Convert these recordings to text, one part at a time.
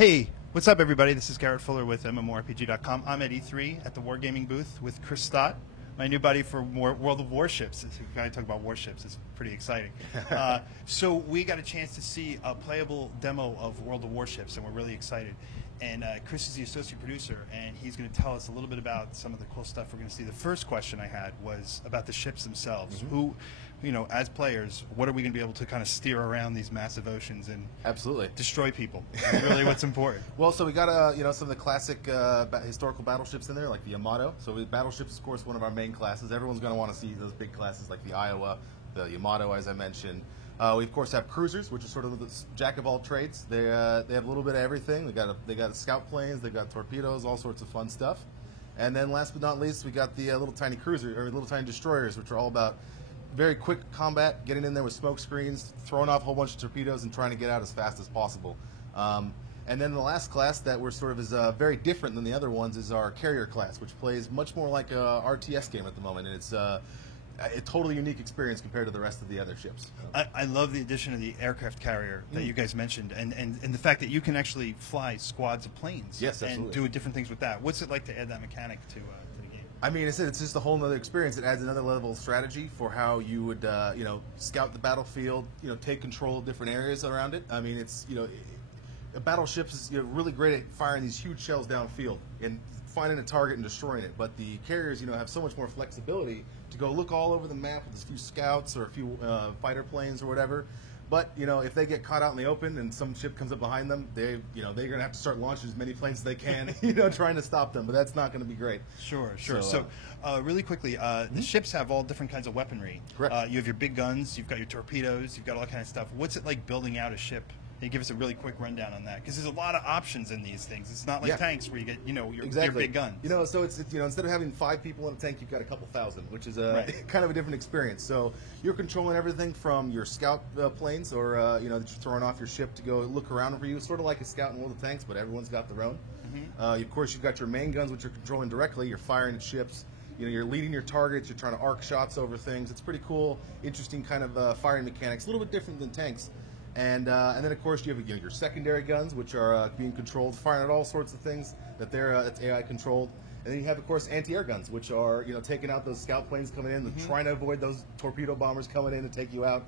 Hey, what's up, everybody? This is Garrett Fuller with MMORPG.com. I'm at E3 at the Wargaming booth with Chris Stott, my new buddy for World of Warships. We kind of talk about warships. It's pretty exciting. So we got a chance to see a playable demo of World of Warships, and we're really excited. And Chris is the associate producer, and he's going to tell us a little bit about some of the cool stuff we're going to see. The first question I had was about the ships themselves. Mm-hmm. Who, you know, as players, what are we going to be able to kind of steer around these massive oceans and absolutely destroy people? That's really what's important. Well, so we got some of the classic historical battleships in there, like the Yamato. So battleships, of course, one of our main classes. Everyone's going to want to see those big classes like the Iowa, the Yamato, as I mentioned. We of course have cruisers, which are sort of the jack of all trades. They have a little bit of everything. They got scout planes, they got torpedoes, all sorts of fun stuff. And then last but not least, we got the little tiny little tiny destroyers, which are all about very quick combat, getting in there with smoke screens, throwing off a whole bunch of torpedoes, and trying to get out as fast as possible. And then the last class that we're sort of is very different than the other ones is our carrier class, which plays much more like a RTS game at the moment, and it's a totally unique experience compared to the rest of the other ships. I love the addition of the aircraft carrier that you guys mentioned, and the fact that you can actually fly squads of planes. Yes, absolutely. And do different things with that. What's it like to add that mechanic to the game? I mean, it's just a whole other experience. It adds another level of strategy for how you would, scout the battlefield, take control of different areas around it. I mean, it's, a battleship is really great at firing these huge shells downfield and finding a target and destroying it. But the carriers, have so much more flexibility to go look all over the map with a few scouts or a few fighter planes or whatever. But if they get caught out in the open and some ship comes up behind them, they're going to have to start launching as many planes as they can, trying to stop them. But that's not going to be great. Sure. So really quickly, the ships have all different kinds of weaponry. Correct. You have your big guns, you've got your torpedoes, you've got all that kind of stuff. What's it like building out a ship? Can you give us a really quick rundown on that? Because there's a lot of options in these things. It's not like tanks where you get, your big guns. So it's instead of having 5 people in a tank, you've got a couple thousand, which is kind of a different experience. So you're controlling everything from your scout planes, or that you're throwing off your ship to go look around for you. Sort of like a scout in World of Tanks, but everyone's got their own. Mm-hmm. Of course, you've got your main guns, which you're controlling directly. You're firing at ships. You're leading your targets. You're trying to arc shots over things. It's pretty cool, interesting kind of firing mechanics. A little bit different than tanks. And then, of course, you have your secondary guns, which are being controlled, firing at all sorts of things that it's AI controlled. And then you have, of course, anti-air guns, which are taking out those scout planes coming in, trying to avoid those torpedo bombers coming in and take you out.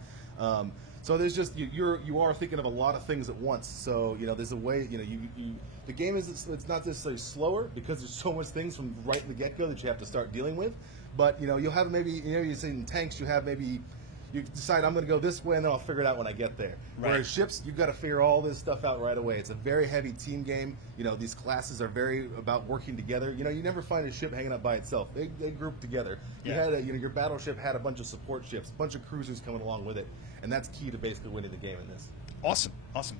So there's just you are thinking of a lot of things at once. So there's a way the game it's not necessarily slower because there's so much things from right in the get-go that you have to start dealing with. But you'll have maybe you say in tanks you have maybe. You decide I'm going to go this way, and then I'll figure it out when I get there. Right. Whereas ships, you've got to figure all this stuff out right away. It's a very heavy team game. These classes are very about working together. You never find a ship hanging out by itself. They group together. Yeah. You had your battleship had a bunch of support ships, a bunch of cruisers coming along with it, and that's key to basically winning the game in this. Awesome.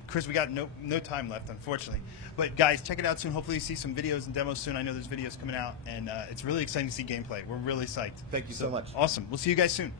Chris, we got no time left, unfortunately. But guys, check it out soon. Hopefully you see some videos and demos soon. I know there's videos coming out, and it's really exciting to see gameplay. We're really psyched. Thank you so much. Awesome. We'll see you guys soon.